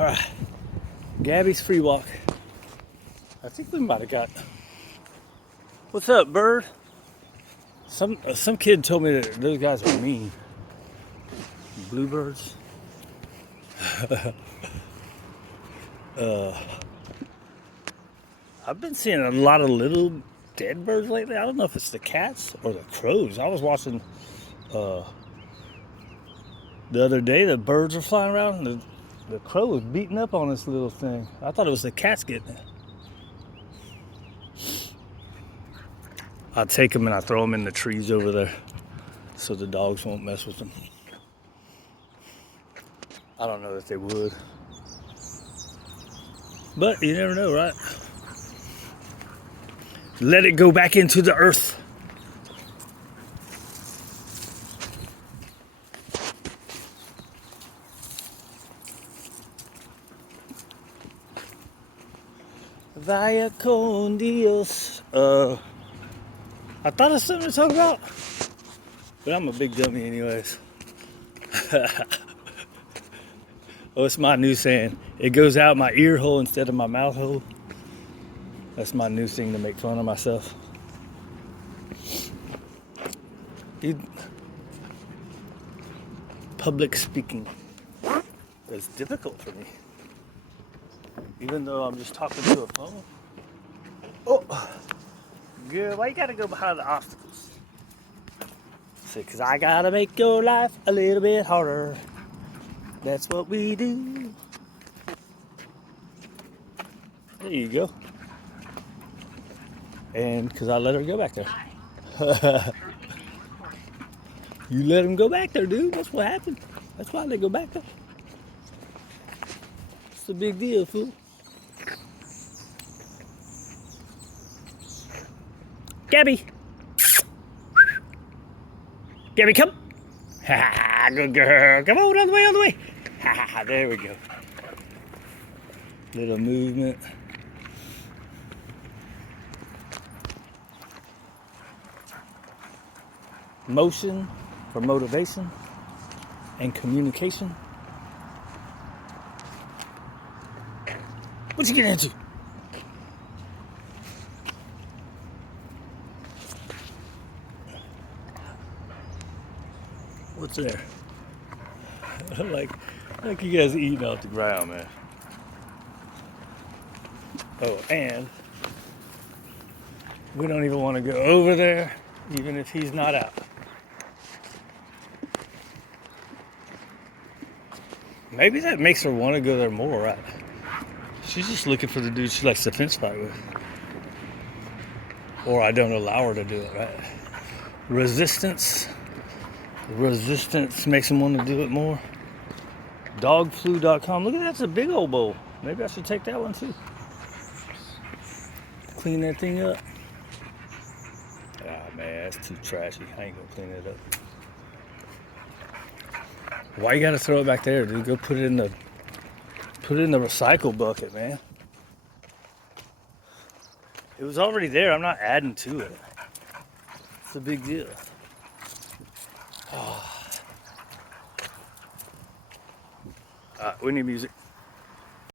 Alright, Gabby's free walk. I think we might have got. What's up, bird? Some kid told me that those guys are mean. Bluebirds. I've been seeing a lot of little dead birds lately. I don't know if it's the cats or the crows. I was watching the other day. The birds were flying around, and the crow was beating up on this little thing. I thought it was the cats getting it. I take them and I throw them in the trees over there so the dogs won't mess with them. I don't know that they would. But you never know, right? Let it go back into the earth. Vaya con Dios. I thought of something to talk about, but I'm a big dummy anyways. Oh, it's my new saying. It goes out my ear hole instead of my mouth hole. That's my new thing to make fun of myself. Public speaking is difficult for me. Even though I'm just talking to a phone. Oh, girl, why you gotta go behind the obstacles? See, cause I gotta make your life a little bit harder. That's what we do. There you go. And because I let her go back there. You let them go back there, dude. That's what happened. That's why they go back there. It's a big deal, fool. Gabby. Gabby, come. Ha, good girl. Come on, other way, other way. Ha, there we go. Little movement. Motion for motivation and communication. What you getting into? What's there? like you guys eating off the ground, man. Oh, and we don't even want to go over there, even if he's not out. Maybe that makes her want to go there more, right? She's just looking for the dude she likes to fence fight with. Or I don't allow her to do it, right? Resistance makes him want to do it more. Dogflu.com. Look at that, that's a big old bowl. Maybe I should take that one too. Clean that thing up. Ah, man, that's too trashy. I ain't gonna clean it up. Why you gotta throw it back there, dude? Go put it in the recycle bucket, man. It was already there. I'm not adding to it. It's a big deal. Oh. We need music.